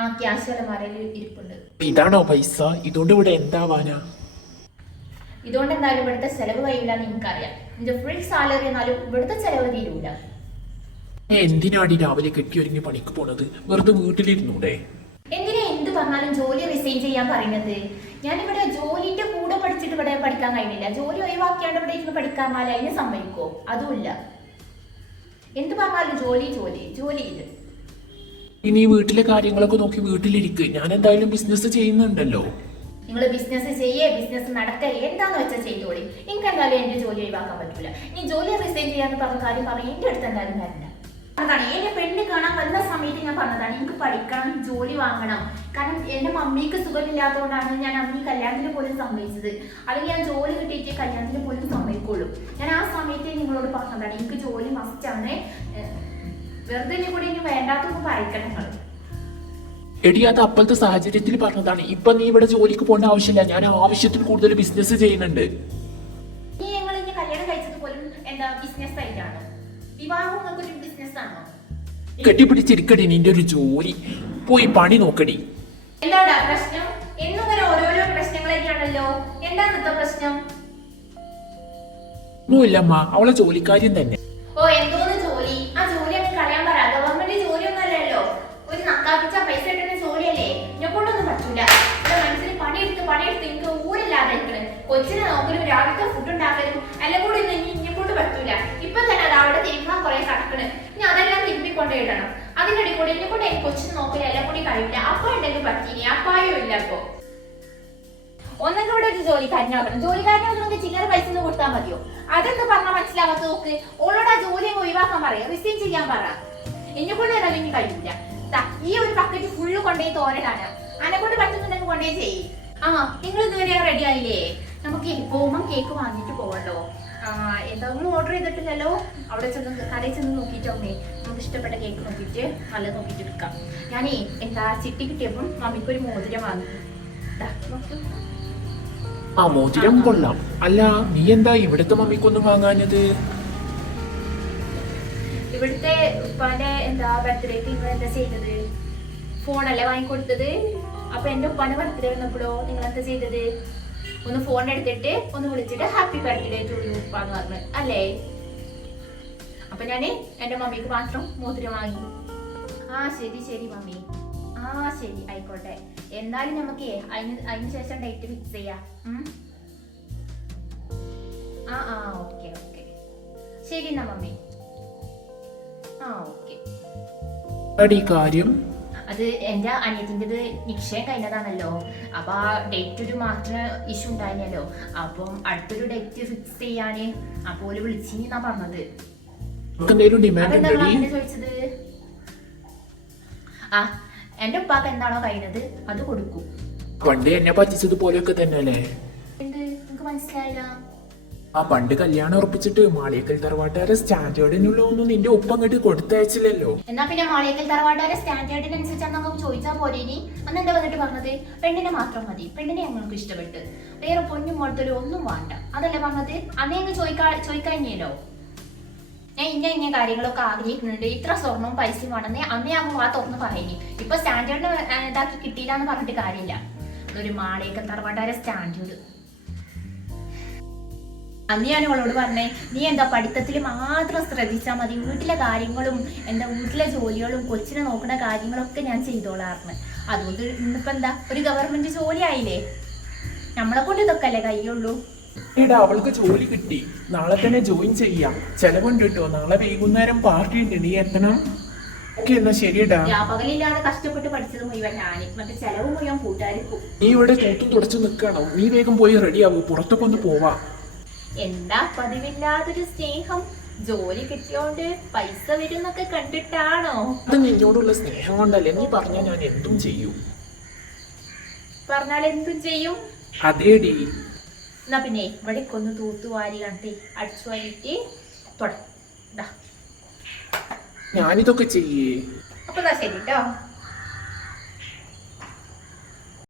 ആ ക്യാഷ് അലമാരയിൽ ഇരിപ്പുണ്ട്. ഇതാണോ പൈസ? ഇതുകൊണ്ട് ഇവിടെ എന്താവാനാ ഇതുകൊണ്ട് എന്തായാലും ഇവിടുത്തെ ചെലവ് കഴിയില്ല എന്ന് എനിക്കറിയാം എന്റെ ഫുൾ സാലറി എന്നാലും ഇവിടുത്തെ ചെലവ് തീരൂല. എന്തിനാണ് എന്തിനാടി രാവിലെ കെട്ടി ഒരുങ്ങി പണിക്ക് പോണത്? വെറുതെ വീട്ടിലിരുന്നൂടെ? എന്തിനാ എന്ത് പറഞ്ഞാലും ജോലി റിസൈൻ ചെയ്യാൻ പറയുന്നത്? ഞാനിവിടെ ജോലിന്റെ കൂടെ പഠിച്ചിട്ട് ഇവിടെ പഠിക്കാൻ കഴിയുന്നില്ല ജോലി ഒഴിവാക്കിയാണ്ട് ഇവിടെ ഇരുന്ന് പഠിക്കാൻ പാടില്ല. അതിന് സമ്മതിക്കോ? അതുമില്ല. എന്ത് പറഞ്ഞാലും ജോലി ജോലി. ജോലി ഇത് ഇനി വീട്ടിലെ കാര്യങ്ങളൊക്കെ നോക്കി വീട്ടിലിരിക്കുക ഞാൻ എന്തായാലും ബിസിനസ് ചെയ്യുന്നുണ്ടല്ലോ. നിങ്ങൾ ബിസിനസ് ചെയ്യേ ബിസിനസ് നടക്കേ. എന്താന്ന് വെച്ചാൽ ചെയ്തോളി. നിങ്ങൾക്ക് എന്തായാലും എന്റെ ജോലി ഒഴിവാക്കാൻ പറ്റൂല. ഇനി ജോലി റിസൈൻ ചെയ്യാന്ന് പറഞ്ഞ കാര്യം പറയും. എന്റെ അടുത്ത് എന്തായാലും വരില്ല അതാണ്. എന്റെ പെണ്ണ് കാണാൻ വന്ന സമയത്ത് ഞാൻ പറഞ്ഞതാണ് എനിക്ക് പഠിക്കണം ജോലി വാങ്ങണം. കാരണം എന്റെ മമ്മിക്ക് സുഖമില്ലാത്തതുകൊണ്ടാണ് ഞാൻ അമ്മി കല്യാണത്തിന് പോലും സമ്മതിച്ചത്. അല്ലെങ്കിൽ ഞാൻ ജോലി കിട്ടിയിട്ട് കല്യാണത്തിന് പോലും സമ്മതിക്കുള്ളൂ. ഞാൻ ആ സമയത്ത് നിങ്ങളോട് പറഞ്ഞതാണ് എനിക്ക് ജോലി മസ്റ്റാണ് വെറുതെ കൂടി ഇനി വേണ്ടാത്തൊന്നും പറയിക്കണം നിങ്ങൾ. എടി അത് അപ്പോഴത്തെ സാഹചര്യത്തിൽ പറഞ്ഞതാണ്. ഇപ്പൊ നീ ഇവിടെ ജോലിക്ക് പോകേണ്ട ആവശ്യമില്ല. ഞാൻ ആവശ്യത്തിൽ കൂടുതൽ ബിസിനസ് ചെയ്യുന്നുണ്ട്. നീ ഞങ്ങൾ ഇനി കല്യാണം കഴിച്ചത് പോലും എന്താ ബിസിനസ് ആയിട്ടാണ്? വിവാഹം നിങ്ങൾക്ക് ഒരു ബിസിനസ് ആണോ? കെട്ടിപ്പിടിച്ചിരിക്കടി നിന്റെ ഒരു ജോലി. പോയി പണി നോക്കടി. പ്രശ്നം? എന്നും ഇങ്ങനെ ഓരോരോ പ്രശ്നങ്ങളൊക്കെയാണല്ലോ എന്താ ഇന്നത്തെ പ്രശ്നം? ഒന്നുമില്ലമ്മ അവളെ ജോലിക്കാര്യം തന്നെ. ഓ എന്തോന്ന് ജോലി ആ ജോലി അങ്ങ് കളയാൻ പറ ഗവൺമെന്റ് ജോലി ഒന്നല്ലല്ലോ ഒരു നക്കാപ്പിച്ച പൈസ കിട്ടുന്ന ജോലിയല്ലേ? എന്നെ കൊണ്ടൊന്നും പറ്റൂല. എന്റെ മനസ്സിൽ പണിയെടുത്ത് പണിയെടുത്ത് എനിക്ക് ഊരില്ലാതെ ഇരിക്കണ് കൊച്ചിനെ നോക്കലും രാവിലത്തെ ഫുഡ് ഉണ്ടാക്കലും എല്ലാം കൂടി ഇന്ന് ഇനി എന്നെ കൊണ്ട് പറ്റൂല. ഇപ്പൊ തന്നെ അത് അവിടെ തിരുമ്പാൻ കുറെ കിടക്കണ് ഇനി അതെല്ലാം തിരുമ്പിക്കൊണ്ട് ഇടണം. അതിനിടയിൽ കൂടി എന്നെ കൊണ്ട് കൊച്ചിനെ നോക്കലും എല്ലാം കൂടി കഴിയില്ല. അപ്പ ഉണ്ടെങ്കിൽ പറ്റീനി അപ്പായോ ഇല്ല അപ്പോ ഒന്നെങ്കിൽ ഇവിടെ ഒരു ജോലിക്കാരനാക്കണം ജോലിക്കാരനാക്കണമെങ്കിൽ ചില്ലറ പൈസ ഒന്ന് കൊടുത്താൽ മതിയോ? അതെന്ന് പറഞ്ഞാൽ മനസ്സിലാവാത്ത നോക്ക്. ഓളോട് ആ ജോലി ഒഴിവാക്കാൻ പറയാം. റിസീവ് ചെയ്യാൻ പറ. എന്നെ കൊണ്ട് ഏതായാലും കഴിയില്ല. ഈ ഒരു ബക്കറ്റ് ഫുള്ള് കൊണ്ടുപോയി തോരനാണ്. അനെ കൊണ്ട് പറ്റുന്നുണ്ടെങ്കിൽ കൊണ്ടേ ചെയ്യ്. ആ നിങ്ങൾ ഇതുവരെ റെഡി ആയില്ലേ? നമുക്ക് പോകുമ്പോൾ കേക്ക് വാങ്ങിയിട്ട് പോകണ്ടോ എന്താ ഓർഡർ ചെയ്തിട്ടില്ലല്ലോ? അവിടെ ചെന്ന് കടയിൽ ചെന്ന് നോക്കിയിട്ടോന്നേ നമുക്ക് ഇഷ്ടപ്പെട്ട കേക്ക് നോക്കിയിട്ട് നല്ല നോക്കിയിട്ട് എടുക്കാം. ഞാനേ എന്താ ചിട്ടി കിട്ടിയപ്പം മമ്മിക്കൊരു മോതിരം വാങ്ങി. ആ മോതിരം കൊള്ളാം. അല്ല നീ എന്താ ഇവിടുത്തെ മമ്മിക്കൊന്നും വാങ്ങാഞ്ഞത്? ഇവിടുത്തെ ഉപ്പാന്റെ എന്താ ബർത്ത്ഡേക്ക് നിങ്ങൾ എന്താ ചെയ്തത്? ഫോണല്ലേ വാങ്ങിക്കൊടുത്തത്? അപ്പൊ എന്റെ ഉപ്പാന്റെ ബർത്ത്ഡേ വന്നപ്പോഴോ നിങ്ങൾ എന്താ ചെയ്തത്? ഒന്ന് ഫോൺ എടുത്തിട്ട് ഒന്ന് വിളിച്ചിട്ട് ഹാപ്പി ബർത്ത്ഡേ ടു ഉപ്പാന്ന് പറഞ്ഞു അല്ലേ? അപ്പൊ ഞാൻ എന്റെ മമ്മിക്ക് മാത്രം മോതിരം വാങ്ങി. ആ ശരി ശരി മമ്മി. ആ ശരി ആയിക്കോട്ടെ. എന്നാലും നമുക്ക് അതിന് അതിന് ശേഷം ഡേറ്റ് ഫിക്സ് ചെയ്യാം? ആ ആ ഓക്കെ ഓക്കെ. ശരി എന്നാ മമ്മി. അടി കാര്യം. അത് എന്റെ അനിയത്തിന്റെത് നിക്ഷയം കഴിഞ്ഞതാണല്ലോ. അപ്പൊ ആ ഡേറ്റ് ഒരു മാത്രം ഇഷ്യൂ ഉണ്ടായിരുന്നല്ലോ അപ്പം അടുത്തൊരു ഡേറ്റ് ഫിക്സ് ചെയ്യാന് അപ്പൊ ഓൽ വിളിച്ചിന്നാ പറഞ്ഞത്? അതെന്താ അങ്ങനെ ചോദിച്ചത്? ആ എന്റെ ഉപ്പാക്ക് എന്താണോ കഴിയുന്നത് അത് കൊടുക്കും. പണ്ട് എന്നെ പറ്റിച്ചതുപോലെയൊക്കെ തന്നെയല്ലേ? എന്ത്? നിങ്ങക്ക് മനസ്സിലായില്ല? ആ പണ്ട് കല്യാണം ഉറപ്പിച്ചിട്ട് മാളിയക്കൽ തറവാട്ടുകാരെ സ്റ്റാൻഡേർഡിനുള്ള ഒന്നും നിന്റെ ഒപ്പം അങ്ങോട്ട് കൊടുത്തയച്ചില്ലല്ലോ. എന്നാ പിന്നെ മാളിയക്കൽ തറവാട്ടുകാരെ സ്റ്റാൻഡേർഡിനനുസരിച്ചാണ് നമുക്ക് ചോദിച്ചാൽ പോരെ ഇനി? അന്ന് എന്താ വന്നിട്ട് പറഞ്ഞത്? പെണ്ണിനെ മാത്രം മതി. പെണ്ണിനെ ഞങ്ങൾക്ക് ഇഷ്ടപ്പെട്ട്. വേറെ പൊന്നും മുളത്തലും ഒന്നും വേണ്ട. അതല്ലേ പറഞ്ഞത്? അന്നേ ചോദിക്കാ ചോദിക്കഴിഞ്ഞല്ലോ ഞാൻ ഇന്ന ഇന്ന കാര്യങ്ങളൊക്കെ ആഗ്രഹിക്കുന്നുണ്ട്. ഇത്ര സ്വർണവും പൈസയും വേണമെന്ന് അന്നേ ആ തുറന്ന് പറയുന്നു ഇപ്പൊ സ്റ്റാൻഡേർഡിന് ഇതാക്കി കിട്ടിയില്ല എന്ന് പറഞ്ഞിട്ട് കാര്യമില്ല. അതൊരു മാളിയക്കൽ തറവാട്ടുകാരെ സ്റ്റാൻഡേർഡ്. അന്ന് ഞാൻ അവളോട് പറഞ്ഞേ നീ എന്താ പഠിത്തത്തിൽ മാത്രം ശ്രദ്ധിച്ചാൽ മതി. വീട്ടിലെ കാര്യങ്ങളും എന്താ വീട്ടിലെ ജോലികളും കൊച്ചിനെ നോക്കുന്ന കാര്യങ്ങളൊക്കെ ഞാൻ ചെയ്തോളാറുണ്ട് അതുകൊണ്ട് ഇന്നിപ്പോ എന്താ ഒരു ഗവൺമെന്റ് ജോലി ആയില്ലേ നമ്മളെ കൊണ്ട് ഇതൊക്കെ അല്ലേ കയ്യുള്ളൂ എടാ അവൾക്ക് ജോലി കിട്ടി. നാളെ തന്നെ ജോയിൻ ചെയ്യാം. ചെലവുണ്ട് കേട്ടോ നാളെ വൈകുന്നേരം പാർട്ടി ഉണ്ട്. നീ എത്തണം. ഓക്കെ എന്നാ ശരിടാ കഷ്ടപ്പെട്ട് പഠിച്ചത് മുഴുവൻ ഞാൻ മറ്റേ ചെലവ് മുഴുവൻ കൂട്ടുകാർക്കും നീ ഇവിടെ കൂട്ടും തുടച്ചു നിൽക്കണം നീ വേഗം പോയി റെഡി ആവും. പുറത്തൊക്കെ ഒന്ന് പോവാ. എന്താ പതിവില്ലാതൊരു സ്നേഹം? ജോലി കിട്ടിയോണ്ട് പൈസ വരുന്നൊക്കെ കണ്ടിട്ടാണോ? അത് നിന്നോടുള്ള സ്നേഹം കൊണ്ടല്ലേ നീ പറഞ്ഞാൽ ഞാൻ എന്തും ചെയ്യും? പറഞ്ഞാൽ എന്തും ചെയ്യും? അതേടി. എന്നാ പിന്നെ ഇവിടേക്കൊന്ന് തൂത്തുവാരി കണ്ടി അടിച്ചു വാരിയിട്ട് തുട. ഞാനിതൊക്കെ ചെയ്യേ. അപ്പൊ ശരി കേട്ടോ